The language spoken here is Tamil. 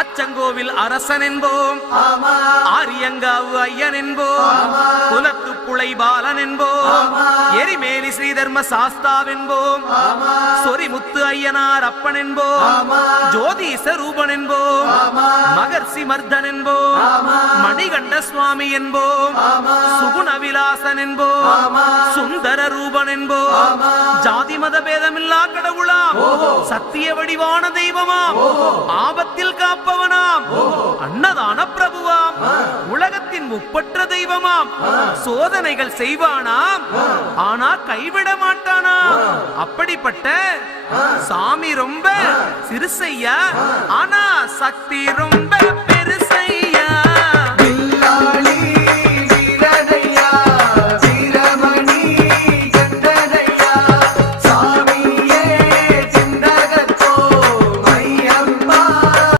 அச்சங்கோவில் அரசன் என்போம், ஆரியங்காவு ஐயன் என்போம், குலத்து புலை பாலன் என்போம், எரிமேலி ஸ்ரீதர்ம சாஸ்தாவென்போம், சொரிமுத்து ஐயனார் அப்பன் என்போம், ஜோதிச ரூபன் என்போம், மகர்ஷி மர்தன் என்போம், மணிகண்ட சுவாமி என்போம், சுகுணவிலாசன் என்போம், சுந்தர ரூபன் என்போம், ஜாதி மத பேதமில்லா கடவுளாம், சத்திய வடிவான தெய்வமாம், ஆபத்தில் காப்பவனாம், அன்னதான பிரபுவாம், உலகத்தின் முப்பற்ற தெய்வமாம், சோதனைகள் செய்வானாம், ஆனா கைவிட மாட்டானாம். அப்படிப்பட்ட சாமி ரொம்ப சிறுசையா, ஆனா சக்தி ரொம்ப